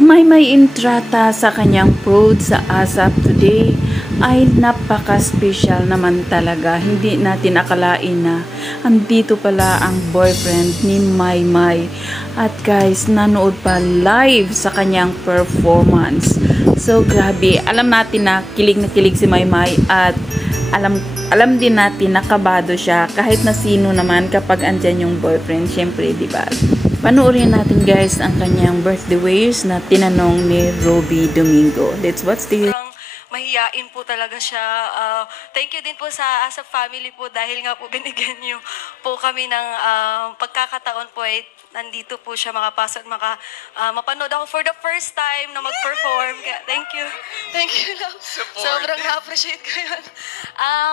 May intrata sa kanyang prod sa ASAP today ay napaka-special naman talaga. Hindi natin akalain na andito pala ang boyfriend ni Maymay. At guys, nanood pa live sa kanyang performance. So grabe, alam natin na kilig si Maymay at alam din natin nakabado siya kahit na sino naman kapag andyan yung boyfriend, syempre, di ba? Panoorin natin guys ang kanyang birthday wish na tinanong ni Roby Domingo. Let's watch this. Mahiyain po talaga siya. Thank you din po sa ASAP family po dahil nga po binigyan niyo po kami ng pagkakataon po ay nandito po siya makapasok, mapanood ako for the first time na mag-perform. Thank you. Thank you, love. Sobrang na-appreciate ko yun.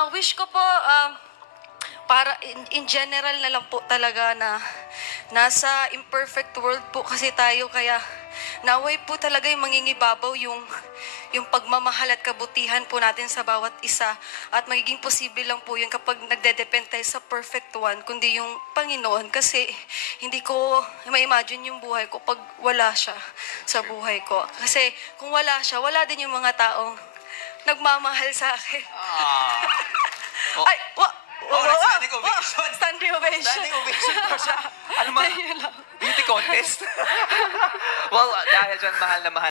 Wish ko po, para in general na lang po talaga na nasa imperfect world po kasi tayo, kaya naway po talaga yung mangingibabaw yung pagmamahal at kabutihan po natin sa bawat isa, at magiging posible lang po yun kapag nagde-depend tayo sa perfect one kundi yung Panginoon, kasi hindi ko ma-imagine yung buhay ko pag wala siya sa buhay ko, kasi kung wala siya, wala din yung mga taong nagmamahal sa akin. Ay, standing ovation. Standing ovation. Standing ovation po siya. Ano ba? Beauty contest? Well, dahil dyan, mahal na mahal